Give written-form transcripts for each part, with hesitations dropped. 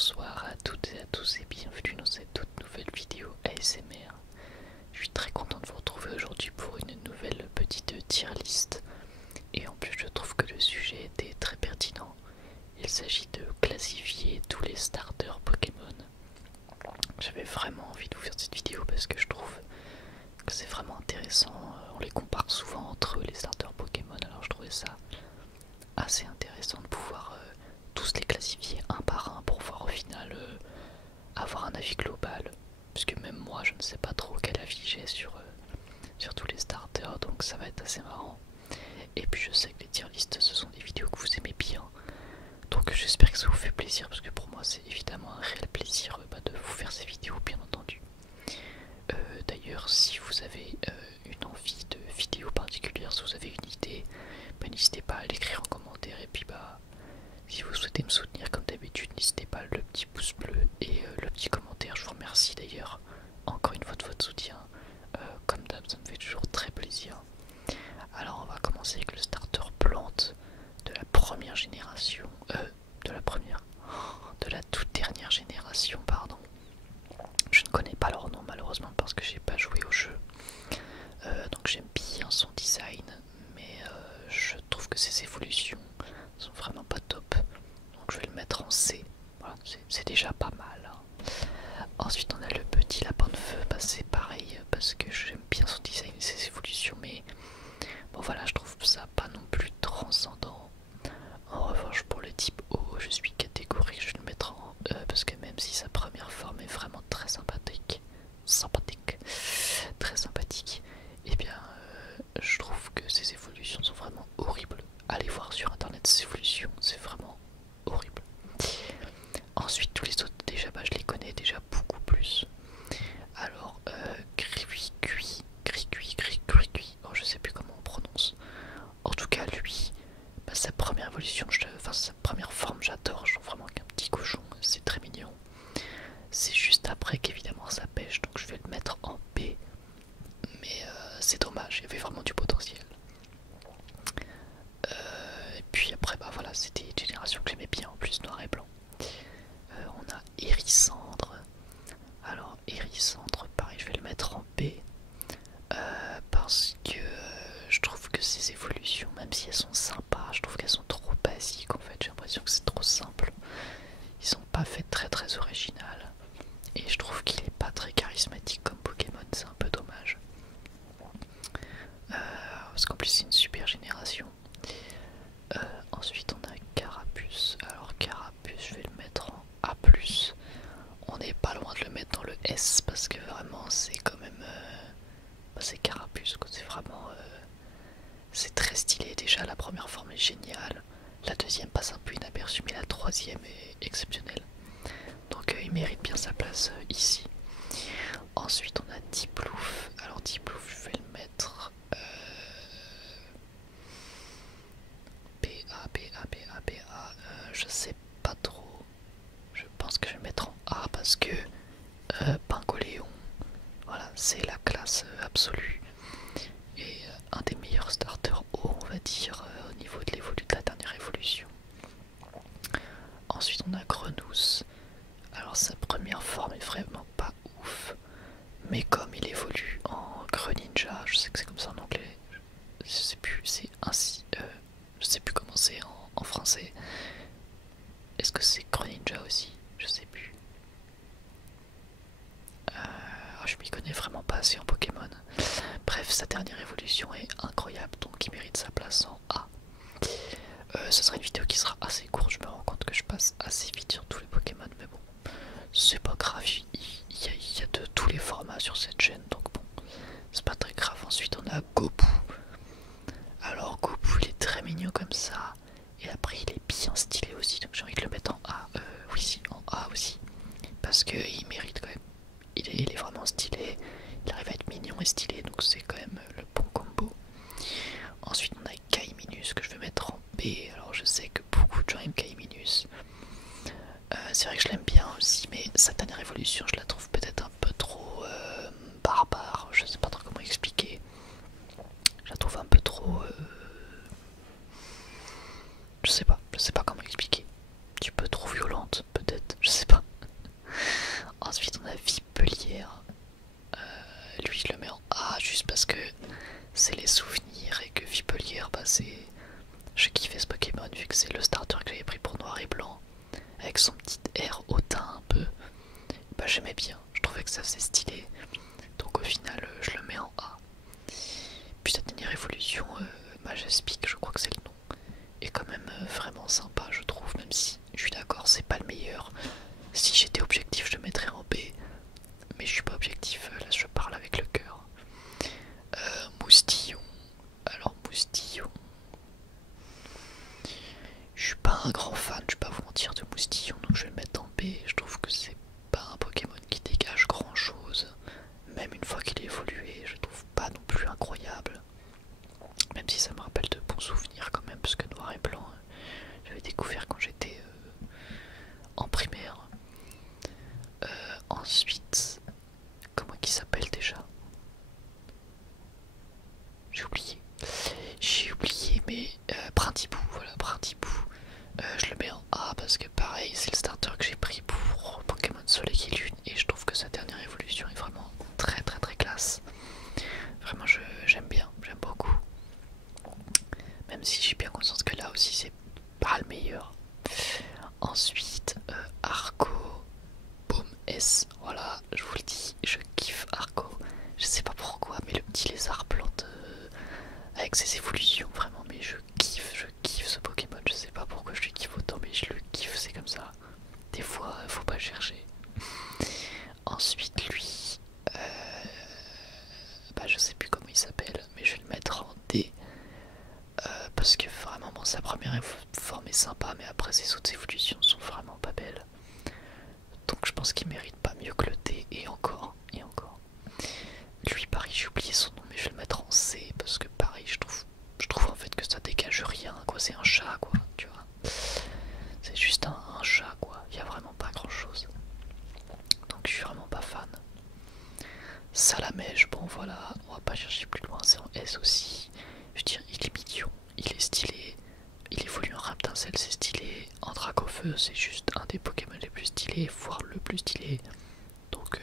bonsoir à toutes et à tous et bienvenue dans cette toute nouvelle vidéo ASMR. Je suis très content de vous retrouver aujourd'hui pour une nouvelle petite tier list. Et en plus je trouve que le sujet était très pertinent. Il s'agit de classifier tous les starters Pokémon. J'avais vraiment envie de vous faire cette vidéo parce que je trouve que c'est vraiment intéressant. On les compare souvent entre eux les starters Pokémon, alors je trouvais ça assez intéressant de pouvoir tous les classifier un par un pour voir au final avoir un avis global, puisque même moi je ne sais pas trop quel avis j'ai sur tous les starters, donc ça va être assez marrant. Et puis je sais que les tier lists ce sont des vidéos que vous aimez bien, donc j'espère que ça vous fait plaisir, parce que pour moi c'est évidemment un réel plaisir de vous faire ces vidéos, bien entendu. D'ailleurs, si vous avez une envie de vidéo particulière, si vous avez une idée, n'hésitez pas à l'écrire en commentaire. Et puis si vous souhaitez me soutenir comme d'habitude, n'hésitez pas le petit pouce bleu et le petit commentaire. Je vous remercie d'ailleurs encore une fois de votre soutien. Comme d'hab, ça me fait toujours très plaisir. Alors on va commencer avec le starter plante de la première génération, de la toute dernière génération, pardon. Je ne connais pas leur nom malheureusement parce que j'ai pas joué au jeu. Donc j'aime bien son design, mais je trouve que ses évolutions sont vraiment pas top. Donc je vais le mettre en C. Voilà, c'est déjà pas mal. Ensuite on a le petit lapin de feu, c'est pareil parce que j'aime bien son design et ses évolutions, mais bon voilà, je trouve ça pas non plus transcendant. En revanche pour le type O, je suis catégorique, je vais le mettre en E parce que même si sa première forme est vraiment très sympathique, très sympathique, et bien je trouve que ses évolutions sont vraiment horribles. Allez voir sur internet ses évolutions, c'est vraiment horrible. Ensuite tous les autres déjà je les connais déjà beaucoup plus. Alors Gricui, oh je sais plus comment on prononce. En tout cas lui, sa première évolution, sa première forme j'adore, je trouve vraiment qu'un petit cochon, c'est très mignon. C'est juste après qu'évidemment ça pêche, donc je vais le mettre en B. Mais c'est dommage, il y avait vraiment du potentiel. Et puis après voilà, c'était une génération que j'aimais bien, en plus noir et blanc. On a Hérissandre. Alors Hérissandre, pareil, je vais le mettre en B. Parce que je trouve que ces évolutions, même si elles sont sympas, je trouve qu'elles sont trop basiques en fait. J'ai l'impression que c'est trop simple. Ils sont pas faits très original. Et je trouve qu'il est pas très charismatique comme Pokémon, c'est un peu dommage. Parce qu'en plus c'est une super génération. Ensuite on a Carapuce. Alors Carapuce, je vais le mettre en A+. On n'est pas loin de le mettre dans le S parce que vraiment c'est quand même c'est Carapuce quoi. C'est vraiment c'est très stylé. Déjà la première forme est géniale, la deuxième passe un peu inaperçue, mais la troisième est exceptionnelle, donc il mérite bien sa place ici. Ensuite on a Diplouf. Alors Diplouf, je vais le mettre je sais pas trop. Je pense que je vais le mettre en A parce que Pingoléon, voilà, c'est la classe absolue et un des meilleurs starters haut, on va dire, au niveau de la dernière évolution. Ensuite on a Grenousse. Alors sa première forme est vraiment pas ouf, mais comme il évolue en Greninja, je sais que c'est comme ça en anglais, je sais plus, c'est ainsi, je sais plus comment c'est en français. Est-ce que c'est Greninja aussi? Je sais plus. Je m'y connais vraiment pas assez en Pokémon. Bref, sa dernière évolution est incroyable, donc il mérite sa place en A. Ce sera une vidéo qui sera assez courte, je me rends compte que je passe assez vite sur tous les Pokémon, mais bon, c'est pas grave, il y a de tous les formats sur cette chaîne, donc bon, c'est pas très grave. Ensuite on a Gopu. Alors Gopu, il est très mignon comme ça, et après il est bien stylé aussi, donc j'ai envie de le mettre en A, oui si, en A aussi, parce qu'il mérite quand même. Il est vraiment stylé, il arrive à être mignon et stylé, donc c'est quand même le bon combo. Ensuite on a Kaiminus que je vais mettre en B. Alors je sais que beaucoup de gens aiment Kaiminus. C'est vrai que je l'aime bien aussi, mais sa dernière évolution je la trouve peut-être un peu trop barbare, je sais pas trop comment expliquer. Je la trouve un peu trop... je sais pas comment expliquer. Un petit peu trop violente peut-être, je sais pas. c'est les souvenirs et que Vipelière, bah c'est... Je kiffais ce Pokémon vu que c'est le starter que j'avais pris pour noir et blanc, avec son petit air hautain un peu. Bah j'aimais bien, je trouvais que ça faisait stylé, donc au final je le mets en A. Puis sa dernière évolution, Majaspic, je crois que c'est le nom, est quand même vraiment sympa je trouve, même si je suis d'accord c'est pas le meilleur. Si j'étais objectif je le mettrais en B, mais je suis pas objectif, là je parle avec le cœur. Moustillon, alors Moustillon, je suis pas un grand fan, je vais pas vous mentir, de Moustillon, donc je vais le mettre en B. Je trouve que c'est pas un Pokémon qui dégage grand chose, même une fois qu'il est évolué, je trouve pas non plus incroyable. Même si ça me rappelle de bons souvenirs quand même, parce que noir et blanc, j'avais découvert quand j'étais en primaire. Ensuite, comment il s'appelle déjà? J'ai oublié. J'ai oublié, mais Brindibou, voilà, Brindibou. Je le mets en A parce que pareil, c'est le starter que j'ai pris pour Pokémon Soleil et Lune et je trouve que sa dernière évolution est vraiment très très très classe. Vraiment, j'aime bien, j'aime beaucoup. Même si j'ai bien conscience que là aussi c'est pas le meilleur. Ensuite, Arco, Boom S, voilà, je vous le dis, je kiffe Arco. Je sais pas pourquoi, mais le petit lézard plante avec ses évolutions, vraiment, mais je kiffe ce Pokémon. Je sais pas pourquoi je le kiffe autant, mais je le kiffe, c'est comme ça. Des fois, faut pas chercher. Ensuite, lui, bah je sais plus comment il s'appelle, mais je vais le mettre en D. Parce que vraiment, bon, sa première forme est sympa, mais après ses autres évolutions sont vraiment pas belles. Donc je pense qu'il mérite pas mieux que le D, et encore, et encore. Lui, pareil, j'ai oublié son nom, mais je vais le mettre en C, parce que pareil, je trouve en fait que ça dégage rien, quoi. C'est un chat, quoi, tu vois. C'est juste un chat, quoi. Il y a vraiment pas grand chose. Donc je suis vraiment pas fan. Salamèche, bon voilà, on va pas chercher plus loin, c'est en S aussi. Je veux dire, il est mignon, il est stylé. Il évolue en Raptincelle, c'est stylé. En Dracofeu, c'est juste un des Pokémon les plus stylés, voire le plus stylé. Donc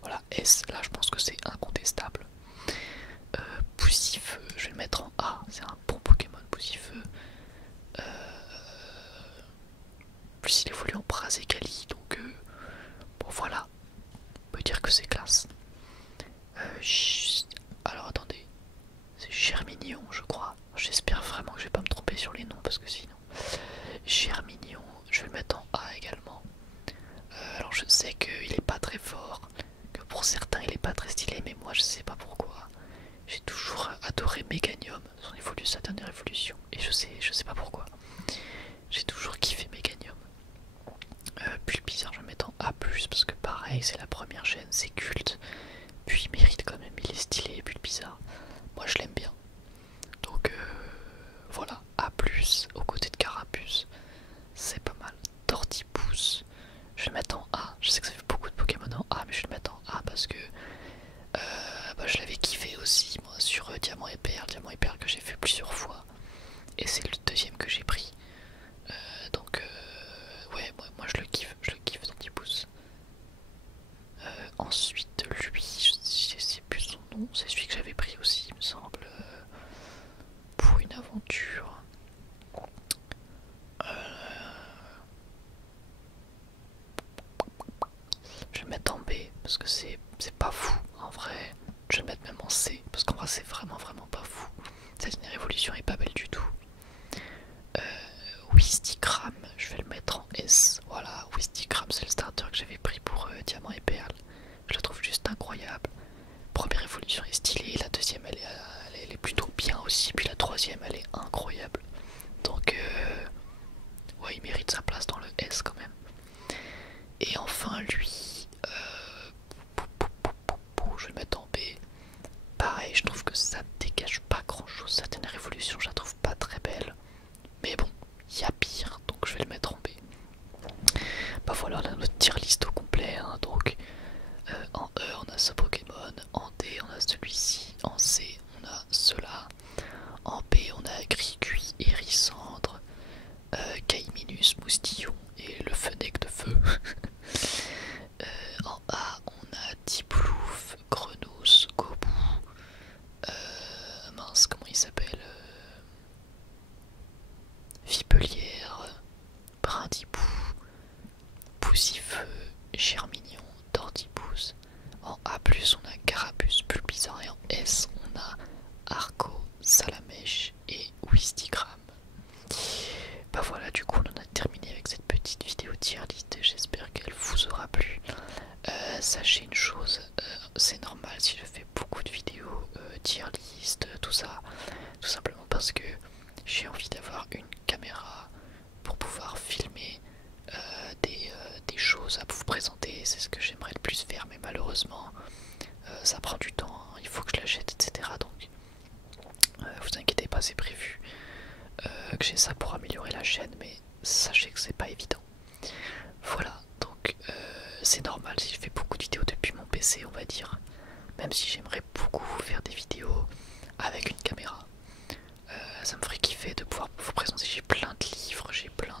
voilà, S, là je pense que c'est incontestable. Poussifeu, je vais le mettre en A, c'est un bon Pokémon Poussifeu. Plus il évolue en Brazécali, donc bon voilà, on peut dire que c'est classe. Alors attendez, c'est Germignon je crois. J'espère vraiment que je vais pas me tromper sur les noms parce que sinon. Germignon, je vais le mettre en A également. Alors je sais qu'il est pas très fort, que pour certains il est pas très stylé, mais moi je sais pas pourquoi. J'ai toujours adoré Méganium, sa dernière évolution, et je sais pas pourquoi. J'ai toujours kiffé Méganium. Puis le bizarre, je vais le mettre en A+, parce que pareil, c'est la première chaîne, c'est culte. Puis il mérite quand même, il est stylé, puis le bizarre. Moi je l'aime bien. Donc voilà, A+, aux côtés de Carapuce. C'est pas mal. Tortipousse, je vais le mettre en A. Je sais que ça fait beaucoup de Pokémon en A, mais je vais le mettre en A parce que bah, je l'avais kiffé aussi, moi, sur Diamant et Perle. Diamant et Perle que j'ai fait plusieurs fois. Et c'est le deuxième que j'ai pris. Donc, ouais, moi je le kiffe, Tortipousse. Ensuite, lui, je sais plus son nom, c'est celui que j'avais pris aussi, il me semble, pour une aventure. Je vais le mettre en B parce que c'est pas fou en vrai. Je vais le mettre même en C parce qu'en vrai c'est vraiment pas fou. Cette dernière évolution est pas belle du tout. Wistikram, je vais le mettre en S. Voilà, Wistikram c'est le starter que j'avais pris pour Diamant et Perle. Je le trouve juste incroyable. Première évolution est stylée, la deuxième elle est plutôt bien aussi, puis la troisième elle est incroyable. Donc ouais, il mérite sa place dans le S quand même. Et enfin lui, je vais le mettre en B. Pareil, je trouve que ça dégage pas grand chose. Sa dernière évolution, je la trouve pas très belle. Mais bon, il y a pire, donc je vais le mettre en B. Bah voilà, on a notre tier list au complet. Hein, donc en E, on a ce Pokémon. En D, on a celui-ci. En C, on a cela. En B, on a Grigui, Hérissandre, Caiminus, Moustillon et le Fennec de feu. En A, on a Diplouf, Grenousse, Gobou, parce que j'ai envie d'avoir une caméra pour pouvoir filmer des choses à vous présenter. C'est ce que j'aimerais le plus faire, mais malheureusement ça prend du temps, hein. Il faut que je l'achète, etc. Donc vous inquiétez pas, c'est prévu que j'ai ça pour améliorer la chaîne, mais sachez que c'est pas évident. Voilà, donc c'est normal si je fais beaucoup de vidéos depuis mon PC, on va dire, même si j'aimerais beaucoup faire des vidéos avec une caméra. Ça me ferait kiffer de pouvoir vous présenter. J'ai plein de livres, j'ai plein